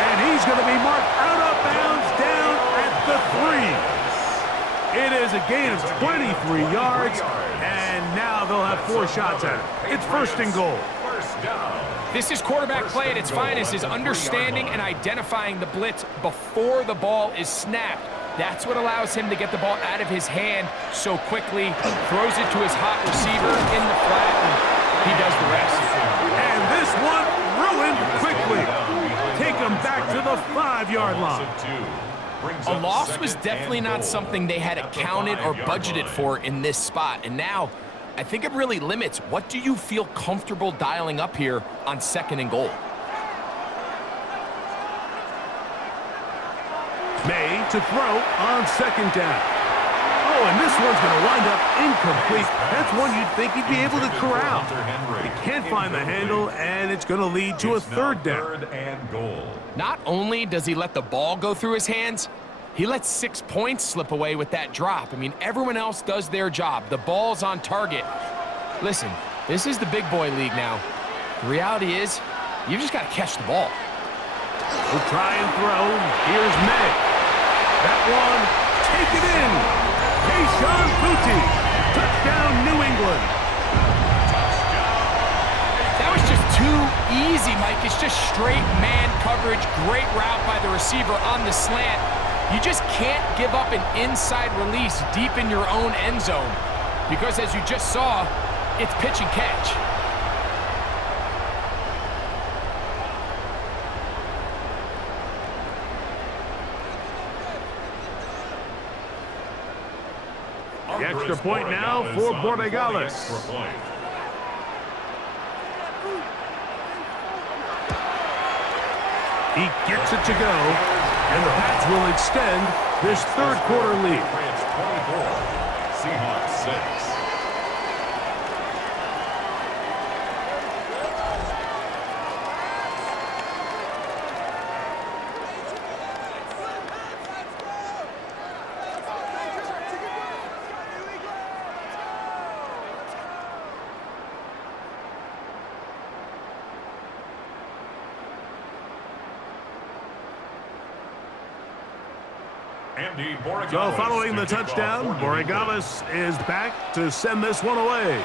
And he's going to be marked out of bounds down at the 3. It is a gain of 23 yards, and now they'll have 4 shots at it. It's 1st and goal. This is quarterback play at its finest, is understanding and identifying the blitz before the ball is snapped. That's what allows him to get the ball out of his hand so quickly, throws it to his hot receiver in the flat, and he does the rest. And this one ruined quickly. Take him back to the 5-yard line. A loss was definitely not something they had accounted or budgeted for in this spot. And now, I think it really limits what do you feel comfortable dialing up here on 2nd and goal. May to throw on 2nd down. Oh, and this one's going to wind up incomplete. That's one you'd think he'd be able to corral. He can't find the handle, and it's going to lead to a 3rd down. 3rd and goal. Not only does he let the ball go through his hands, he lets 6 points slip away with that drop. I mean, everyone else does their job. The ball's on target. Listen, this is the big boy league now. The reality is, you just got to catch the ball. We'll try and throw. Here's May. That one, take it in. Keyshawn Booty. Touchdown, New England. That was just too easy, Mike. It's just straight man coverage. Great route by the receiver on the slant. You just can't give up an inside release deep in your own end zone because, as you just saw, it's pitch and catch. The extra point now for Borregales. He gets it to go, and the Pats will extend this 3rd quarter lead. Patriots 24, Seahawks 6. So following the touchdown, Borregales is back to send this one away.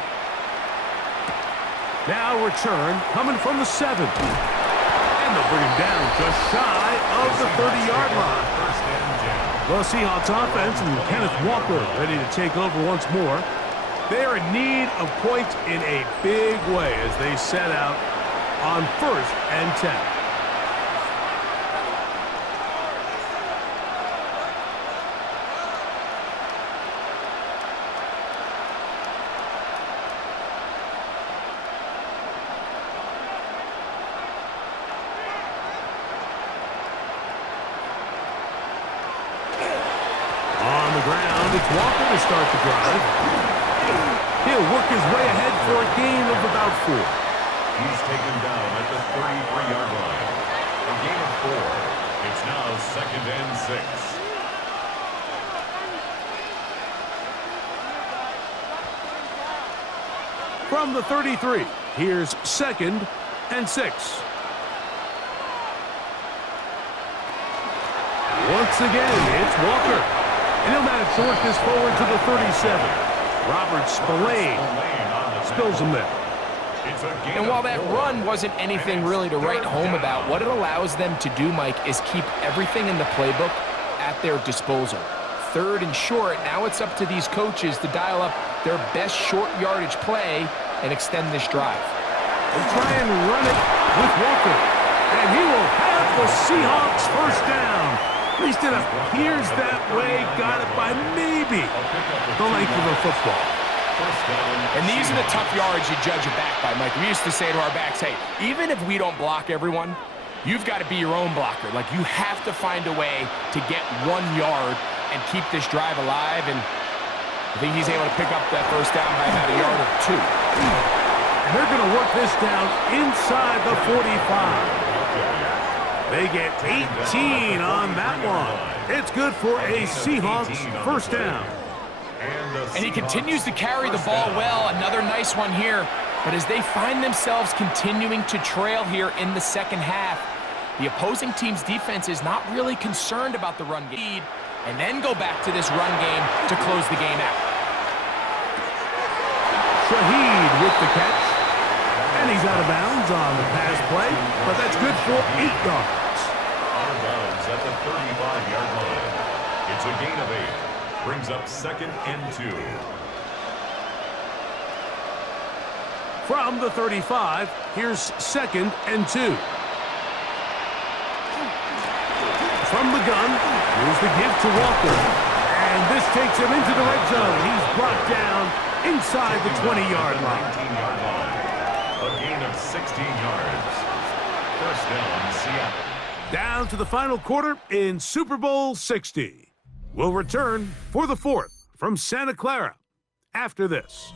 Now return coming from the 7. And they'll bring him down just shy of the 30-yard line. The Seahawks offense and Kenneth Walker ready to take over once more. They are in need of points in a big way as they set out on 1st and 10. On the ground, it's Walker to start the drive. He'll work his way ahead for a gain of about 4. He's taken down at the 33-yard line. A gain of 4. It's now 2nd and 6. From the 33, here's 2nd and 6. Once again, it's Walker. And he'll manage to work this forward to the 37. Robert Spillane spills him there. And while that run wasn't anything really to write home about, what it allows them to do, Mike, is keep everything in the playbook at their disposal. 3rd and short, now it's up to these coaches to dial up their best short yardage play and extend this drive. They'll try and run it with Walker. And he will have the Seahawks first down. At least it appears that way. Got it by maybe the length of a football. And these are the tough yards you judge a back by, Mike. We used to say to our backs, hey, even if we don't block everyone, you've got to be your own blocker. Like, you have to find a way to get 1 yard and keep this drive alive. And I think he's able to pick up that first down by about a yard or 2. And they're going to work this down inside the 45. They get 18 on that one. It's good for a Seahawks first down. And he continues to carry the ball well. Another nice one here. But as they find themselves continuing to trail here in the second half, the opposing team's defense is not really concerned about the run game. And then go back to this run game to close the game out. Shaheed with the catch. And he's out of bounds on the pass play. But that's good for 8 yards. Out of bounds at the 35-yard line. It's a gain of 8. Brings up 2nd and 2. From the 35, here's 2nd and 2. From the gun, here's the give to Walker. And this takes him into the red zone. He's brought down inside the 20-yard line. 19-yard line. A gain of 16 yards. First down, Seattle. Down to the final quarter in Super Bowl 60. We'll return for the 4th from Santa Clara after this.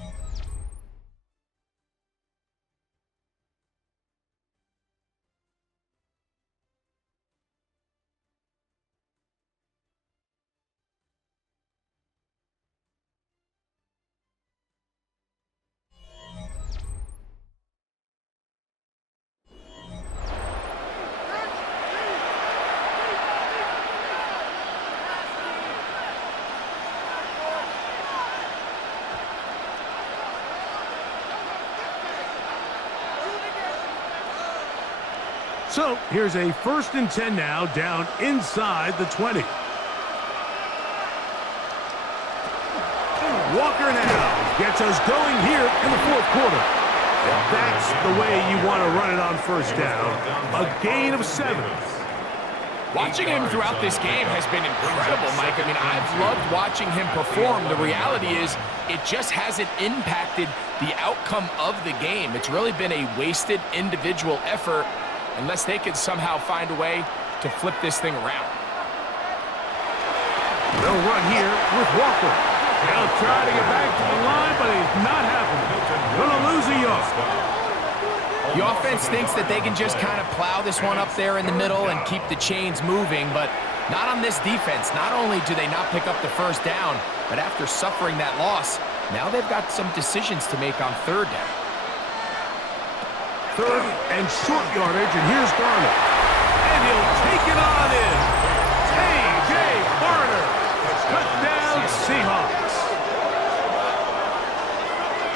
So here's a 1st and 10 now, down inside the 20. Walker now gets us going here in the 4th quarter. And that's the way you want to run it on first down. A gain of 7. Watching him throughout this game has been incredible, Mike. I mean, I've loved watching him perform. The reality is it just hasn't impacted the outcome of the game. It's really been a wasted individual effort unless they can somehow find a way to flip this thing around. They'll run here with Walker. They'll try to get back to the line, but it's not happening. Gonna lose a yard. The offense thinks that they can just kind of plow this one up there in the middle and keep the chains moving, but not on this defense. Not only do they not pick up the first down, but after suffering that loss, now they've got some decisions to make on 3rd down. 3rd and short yardage, and here's Garner. And he'll take it on in. A.J. Garner. Touchdown, Seahawks.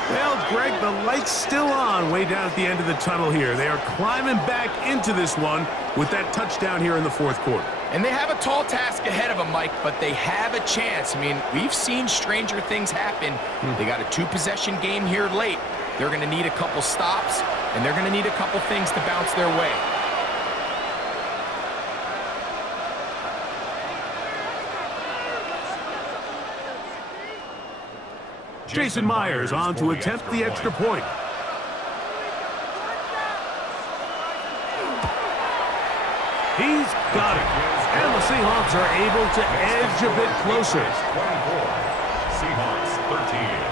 Well, Greg, the light's still on way down at the end of the tunnel here. They are climbing back into this one with that touchdown here in the fourth quarter. And they have a tall task ahead of them, Mike, but they have a chance. I mean, we've seen stranger things happen. They got a 2-possession game here late. They're going to need a couple stops, and they're going to need a couple things to bounce their way. Jason Myers on to attempt the extra point. He's got it. And the Seahawks are able to edge a bit closer. 24. Seahawks 13.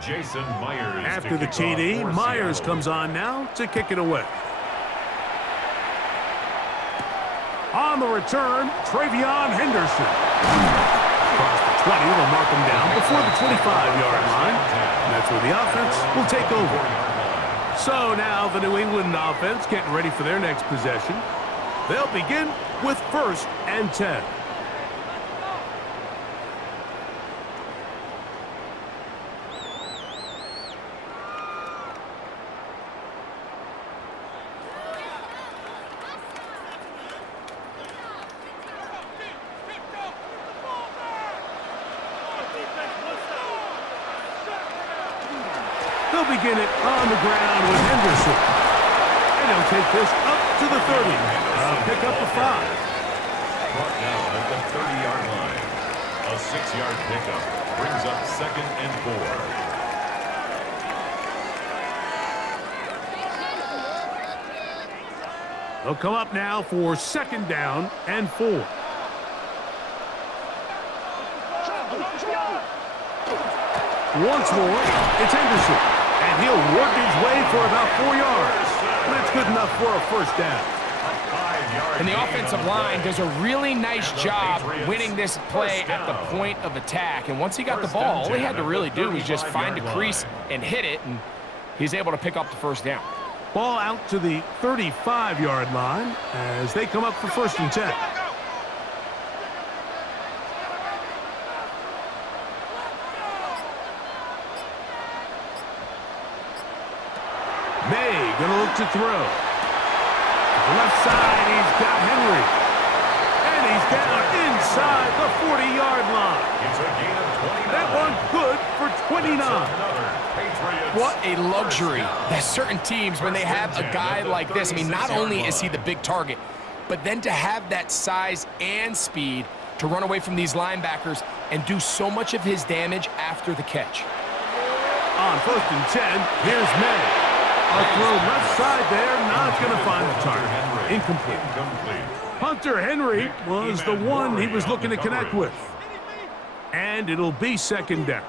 Jason Myers. After the TD, Myers comes on now to kick it away. On the return, Travion Henderson. Across the 20, will mark him down before the 25-yard line. And that's where the offense will take over. So now the New England offense getting ready for their next possession. They'll begin with 1st and 10. They'll begin it on the ground with Henderson. And he'll take this up to the 30. Pick up a 5. Brought down at the 30-yard line. A 6-yard pickup brings up 2nd and 4. They'll come up now for 2nd down and 4. Once more, it's Henderson. And he'll work his way for about 4 yards. That's good enough for a 1st down. And the offensive line does a really nice job winning this play at the point of attack. And once he got the ball, all he had to really do was just find a crease and hit it, and he's able to pick up the 1st down. Ball out to the 35-yard line as they come up for 1st and 10. May gonna look to throw. To the left side, he's got Henry. And he's down inside the 40-yard line. It's a gain of 29. That one good for 29. What a luxury. There's certain teams, when they have a guy like this, I mean, not only is he the big target, but then to have that size and speed to run away from these linebackers and do so much of his damage after the catch. On 1st and 10, here's May. A throw left side there, not going to find the target. Incomplete. Hunter Henry was the one he was looking to connect with. And it'll be 2nd down.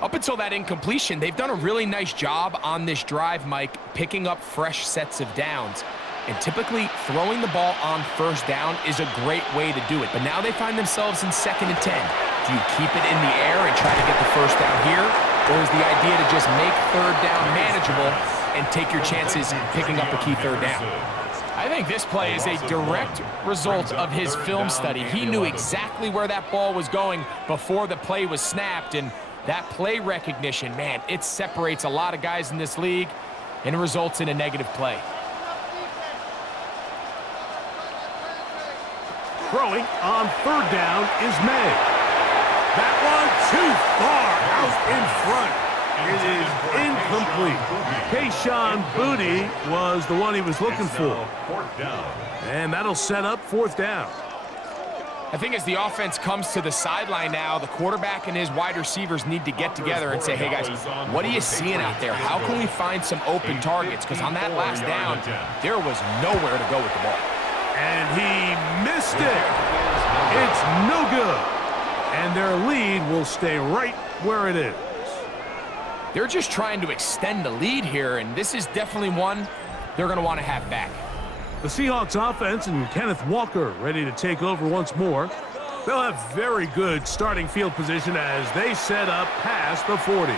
Up until that incompletion, they've done a really nice job on this drive, Mike, picking up fresh sets of downs. And typically, throwing the ball on 1st down is a great way to do it. But now they find themselves in 2nd and 10. Do you keep it in the air and try to get the 1st down here? Or is the idea to just make 3rd down manageable and take your chances picking up a key 3rd down? I think this play is a direct result of his film study. He knew exactly where that ball was going before the play was snapped, and that play recognition, man, it separates a lot of guys in this league, and it results in a negative play. Throwing on 3rd down is May. That one too far out in front. It is incomplete. Kayshon Boutte was the one he was looking for. 4th down. And that'll set up 4th down. I think as the offense comes to the sideline now, the quarterback and his wide receivers need to get together and say, hey guys, what are you seeing out there? How can we find some open targets? Because on that last down, there was nowhere to go with the ball. And he missed it. It's no good. And their lead will stay right where it is. They're just trying to extend the lead here, and this is definitely one they're going to want to have back. The Seahawks offense and Kenneth Walker ready to take over once more. They'll have very good starting field position as they set up past the 40.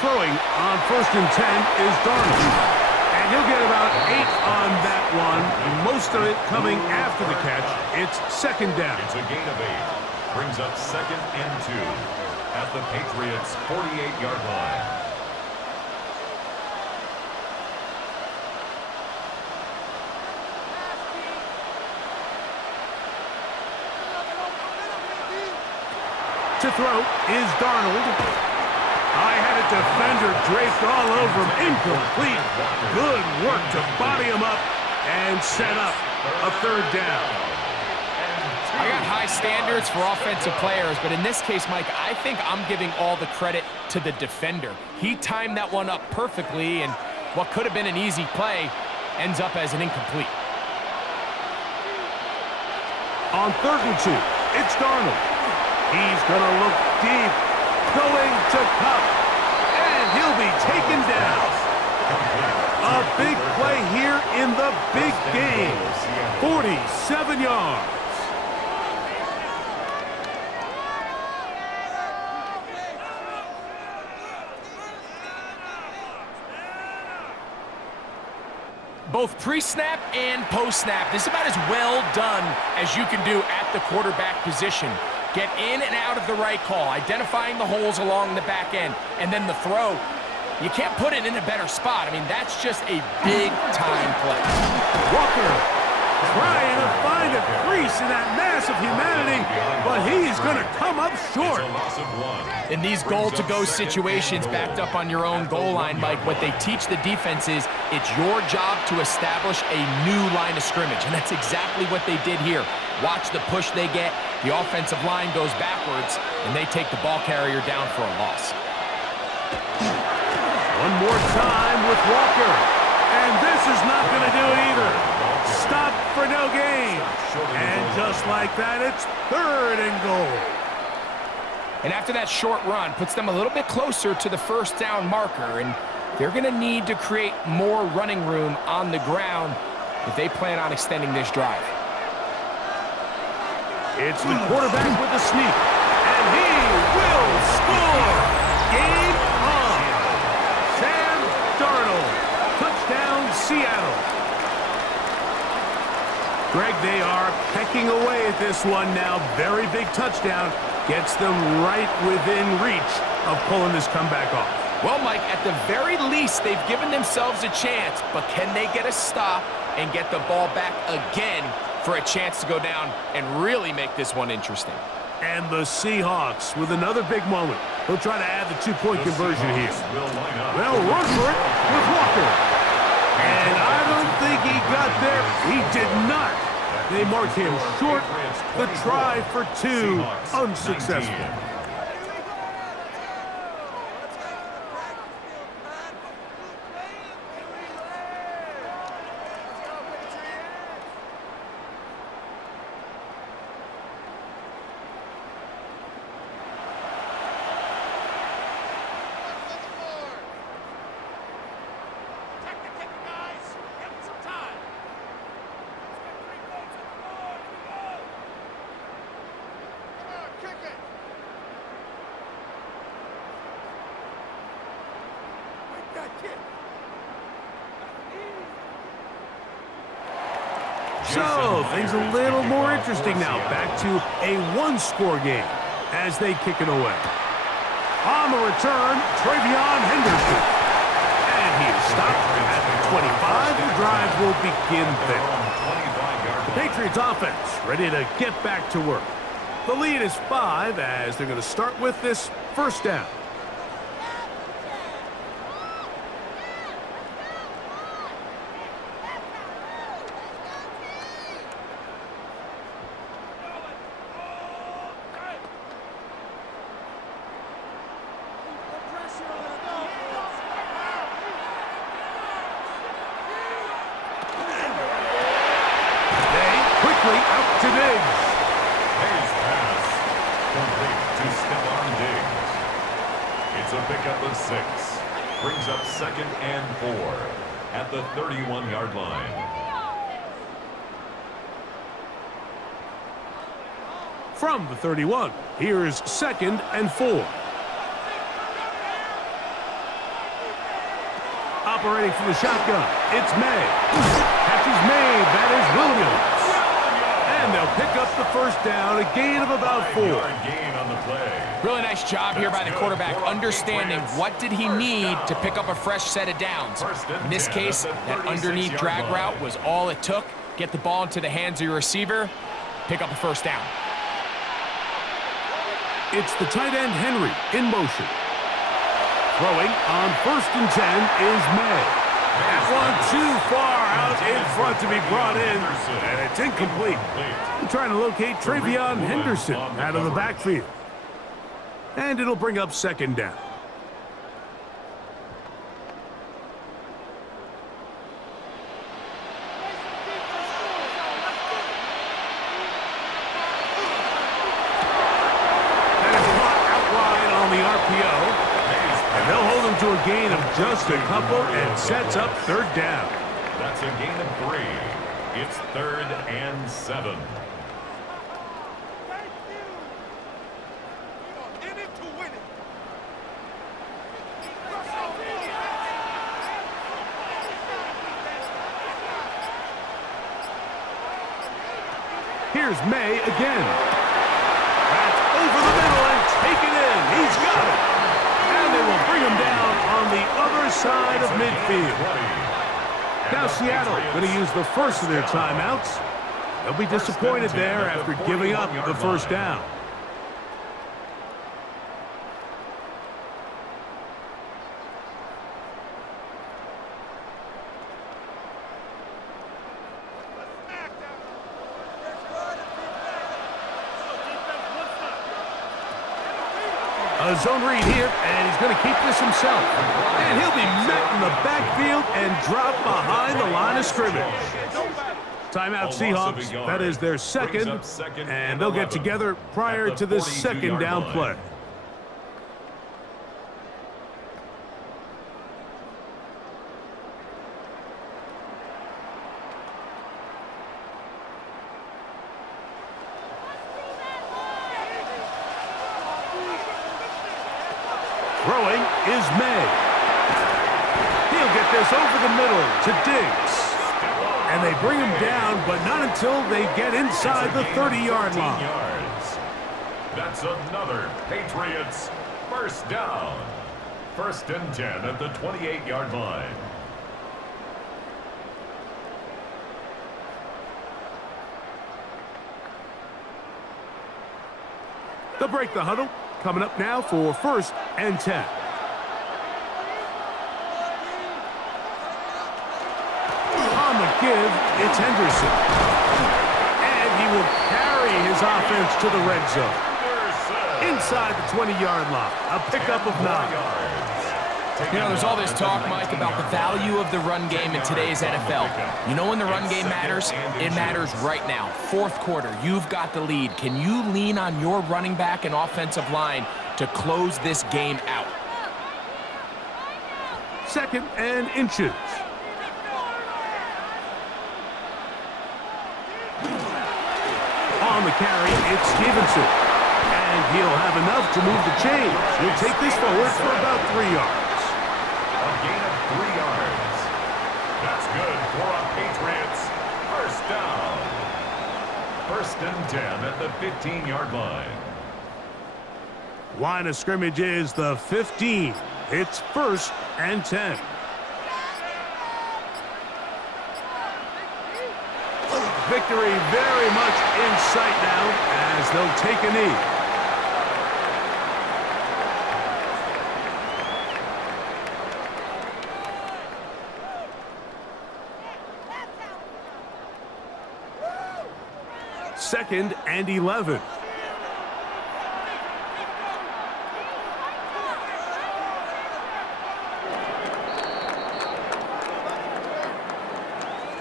Throwing on 1st and 10 is Darnold. And he'll get about 8 on that one. Most of it coming after the catch. It's 2nd down. It's a gain of 8. Brings up 2nd and 2 at the Patriots' 48-yard line. To throw is Darnold. I had a defender draped all over him. Incomplete. Good work to body him up and set up a 3rd down. I got high standards for offensive players, but in this case, Mike, I think I'm giving all the credit to the defender. He timed that one up perfectly, and what could have been an easy play ends up as an incomplete. On 3rd and 2, it's Darnold. He's going to look deep. Going to Cup, and he'll be taken down. A big play here in the big game. 47 yards. Both pre-snap and post-snap, this is about as well done as you can do at the quarterback position. Get in and out of the right call, identifying the holes along the back end, and then the throw. You can't put it in a better spot. I mean, that's just a big-time play. Walker trying to find a crease in that mass of humanity, but he's going to come up short. In these goal-to-go situations backed up on your own goal line, Mike, what they teach the defense is it's your job to establish a new line of scrimmage, and that's exactly what they did here. Watch the push they get. The offensive line goes backwards, and they take the ball carrier down for a loss. One more time with Walker. And this is not going to do it either. Stop for no gain. And just like that, it's 3rd and goal. And after that short run, puts them a little bit closer to the 1st down marker, and they're going to need to create more running room on the ground if they plan on extending this drive. It's the quarterback with the sneak, and he will score. Game on. Sam Darnold, touchdown Seattle. Greg, they are pecking away at this one now. Very big touchdown. Gets them right within reach of pulling this comeback off. Well, Mike, at the very least, they've given themselves a chance, but can they get a stop and get the ball back again for a chance to go down and really make this one interesting? And the Seahawks with another big moment. They'll try to add the 2-point conversion here. They'll run for it with Walker. And I don't think he got there. He did not. They marked him short. The try for 2, unsuccessful. So, things a little more interesting now. Back to a 1-score game as they kick it away. On the return, Travion Henderson. And he is stopped at the 25. The drive will begin there. The Patriots offense ready to get back to work. The lead is 5 as they're going to start with this 1st down. pick up a 6. Brings up 2nd and 4 at the 31-yard line. From the 31, here's 2nd and 4. Operating from the shotgun, it's May. Catch is made, that is Williams. And they'll pick up the first down, a gain of about 4. Gain on the play. Really nice job here by the quarterback, understanding what did he need to pick up a fresh set of downs. In this case, that underneath drag route was all it took. Get the ball into the hands of your receiver, pick up a first down. It's the tight end Henry in motion. Throwing on 1st and 10 is May. That one too far out in front to be brought in, and it's incomplete. We're trying to locate Travion Henderson out of the backfield. And it'll bring up 2nd down. To a gain of just a couple and sets up 3rd down. That's a gain of 3. It's 3rd and 7. Here's May again. That's over the middle and taken in. He's got it. And they will bring him down on the other side of midfield. Now Seattle going to use the first of their timeouts. They'll be disappointed there after giving up the first down. A zone read here, and he's going to keep this himself. And he'll be met in the backfield and dropped behind the line of scrimmage. Timeout Seahawks, that is their second, and they'll get together prior to this 2nd down play. Throwing is May. He'll get this over the middle to Diggs. And they bring him down, but not until they get inside the 30-yard line. That's another Patriots first down. 1st and 10 at the 28-yard line. They'll break the huddle. Coming up now for 1st and 10. On the give, it's Henderson. And he will carry his offense to the red zone. Inside the 20-yard line. A pickup of 9. You know, there's all this talk, Mike, about the value of the run game in today's NFL. You know when the run game matters? It matters right now. 4th quarter, you've got the lead. Can you lean on your running back and offensive line to close this game out? 2nd and inches. On the carry, it's Stevenson. And he'll have enough to move the chains. He'll take this forward for about 3 yards. A gain of 3 yards. That's good for a Patriots first down. 1st and 10 at the 15-yard line. Line of scrimmage is the 15. It's 1st and 10. Victory very much in sight now as they'll take a knee. Second and 11.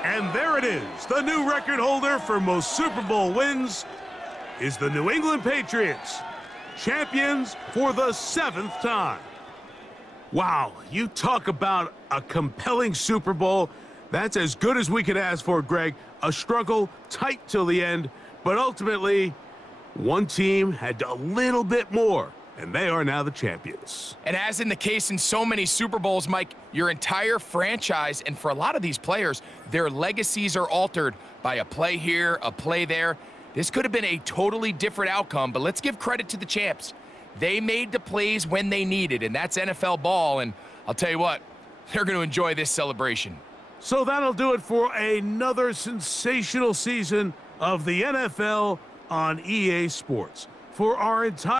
And there it is. The new record holder for most Super Bowl wins is the New England Patriots, champions for the 7th time. Wow, you talk about a compelling Super Bowl. That's as good as we could ask for, Greg. A struggle, tight till the end, but ultimately, one team had a little bit more, and they are now the champions. And as in the case in so many Super Bowls, Mike, your entire franchise, and for a lot of these players, their legacies are altered by a play here, a play there. This could have been a totally different outcome, but let's give credit to the champs. They made the plays when they needed, and that's NFL ball, and I'll tell you what, they're going to enjoy this celebration. So that'll do it for another sensational season of the NFL on EA Sports. For our entire